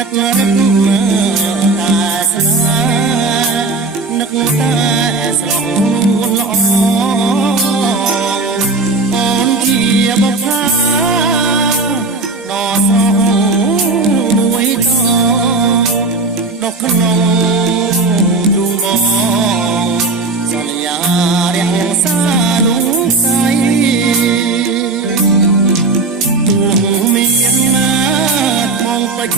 ចិត្តរឹកតែស្នេហ៍នឹកតែស្រស់ល្អអូនជាបុព្វាដ៏ស្រស់មួយតដុកក្នុងទូបងសន្យារក្សាលំសៃទួមានណាបងពេច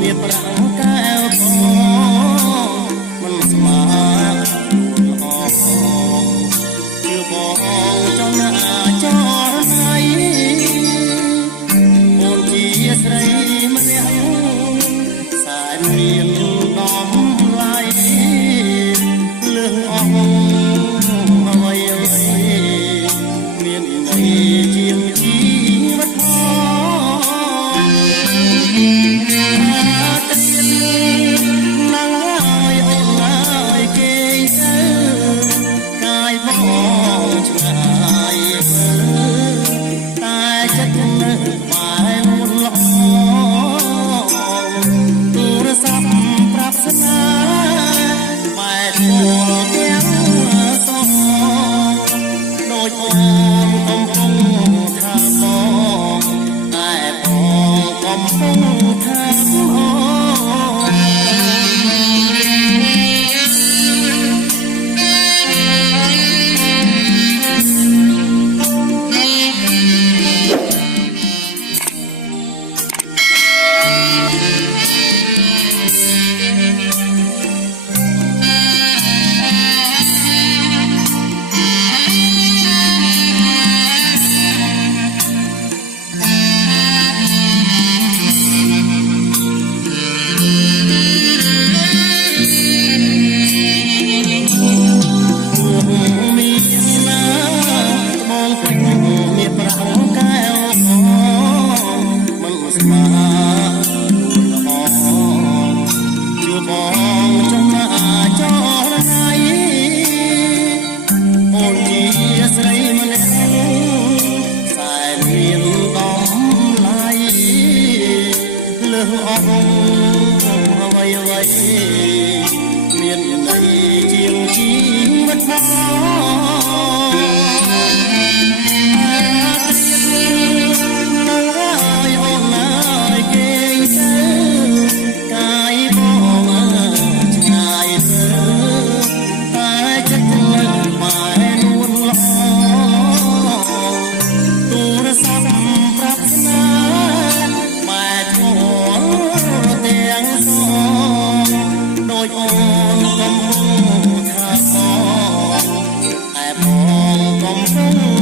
មានប្រាំកែវផងមិនស្មើល្អជឿបងចង់ណាចរណៃអូនជាស្រីម្នាក់សែនមានដំឡៃលឿងអស់អ្វីមានន័យជាងជីវិតមានន័យជាងជីវិតផងអូនកំពុងថាផងតែបងកំពុង